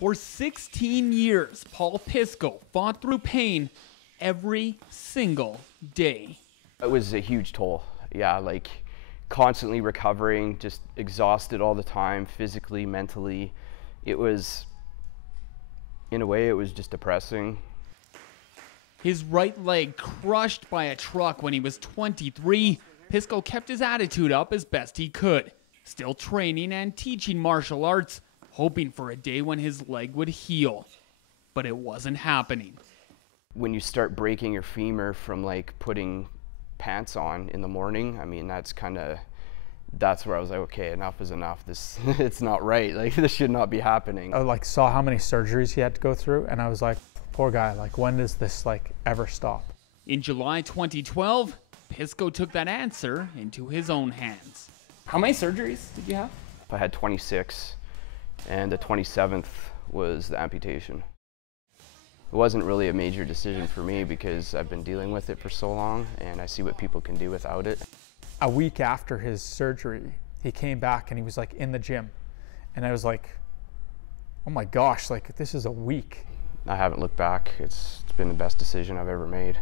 For 16 years, Paul Pisko fought through pain every single day. It was a huge toll. Yeah, like constantly recovering, just exhausted all the time, physically, mentally. It was, in a way, it was just depressing. His right leg crushed by a truck when he was 23, Pisko kept his attitude up as best he could, still training and teaching martial arts, hoping for a day when his leg would heal. But it wasn't happening. When you start breaking your femur from like putting pants on in the morning, I mean, that's where I was like, okay, enough is enough. This, it's not right. Like, this should not be happening. I like saw how many surgeries he had to go through, and I was like, poor guy, like, when does this like ever stop? In July 2012, Pisko took that answer into his own hands. How many surgeries did you have? I had 26, and the 27th was the amputation. It wasn't really a major decision for me because I've been dealing with it for so long, and I see what people can do without it. A week after his surgery, he came back and he was like in the gym, and I was like, oh my gosh, like this is a week. I haven't looked back. It's been the best decision I've ever made.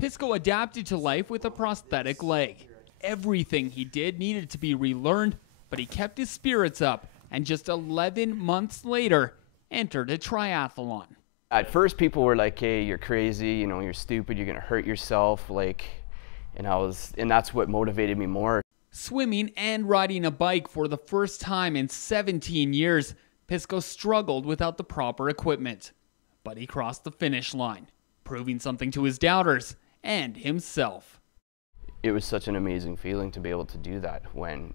Pisko adapted to life with a prosthetic leg. Everything he did needed to be relearned, but he kept his spirits up, and just 11 months later, entered a triathlon. At first, people were like, hey, you're crazy, you know, you're stupid, you're gonna hurt yourself, like, and that's what motivated me more. Swimming and riding a bike for the first time in 17 years, Pisko struggled without the proper equipment. But he crossed the finish line, proving something to his doubters and himself. It was such an amazing feeling to be able to do that when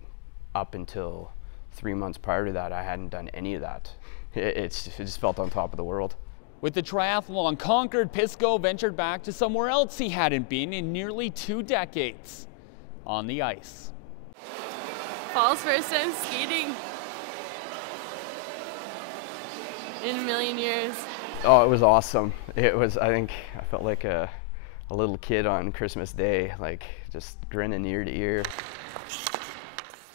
up until 3 months prior to that, I hadn't done any of that. It just felt on top of the world. With the triathlon conquered, Pisko ventured back to somewhere else he hadn't been in nearly 2 decades, on the ice. Paul's first time skating in a million years. Oh, it was awesome. It was, I think, I felt like a little kid on Christmas Day, like just grinning ear to ear.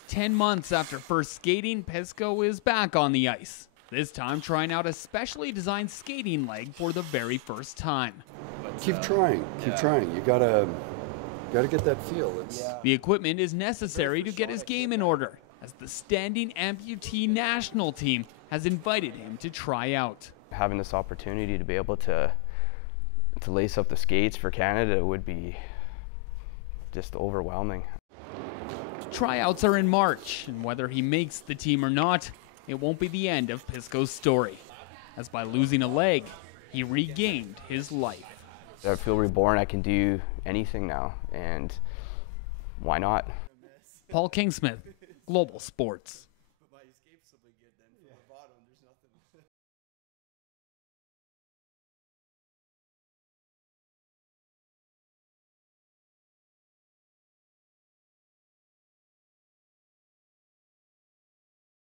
10 months after first skating, Pisko is back on the ice. This time trying out a specially designed skating leg for the very first time. Keep trying, keep trying. You gotta get that feel. The equipment is necessary to get his game in order, as the standing amputee national team has invited him to try out. Having this opportunity to be able to lace up the skates for Canada would be just overwhelming. Tryouts are in March, and whether he makes the team or not, it won't be the end of Pisko's story, as by losing a leg, he regained his life. I feel reborn. I can do anything now, and why not? Paul Kingsmith, Global Sports.